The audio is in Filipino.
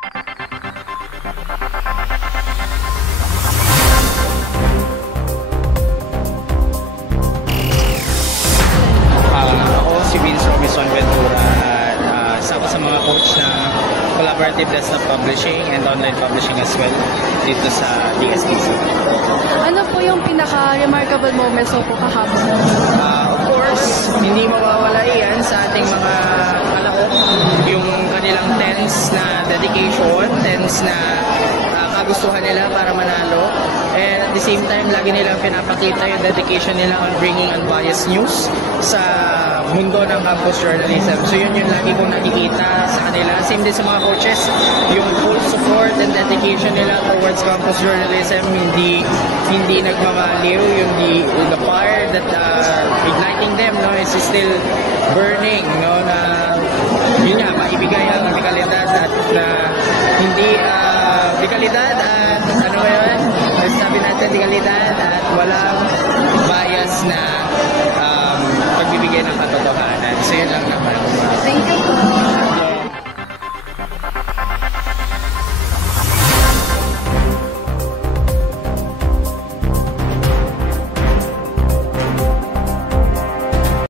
Ako si Vince Robinson Ventura at isa ako sa mga coach ng Collaborative Desktop Publishing and Online Publishing as well dito sa DSTC. Ano po yung pinaka-remarkable moments mo po kahapon? Of course, hindi mawawala yan sa ating mga kalahok, yung kanilang tense na dedication, tense na kagustuhan nila para manalo. And at the same time, lagi nilang pinapakita yung dedication nila on bringing unbiased news sa mundo ng campus journalism. So yun yung lagi kong nakikita sa kanila. Same din sa mga coaches, yung full support and dedication nila towards campus journalism, hindi nagmamaliw, yung the fire that igniting them, no, is still burning, no, na yun nga, maibigay ang dekalidad at hindi dekalidad at ano yun, sabi natin dekalidad at walang bias na pagbibigay ng katotohanan. So yun lang naman.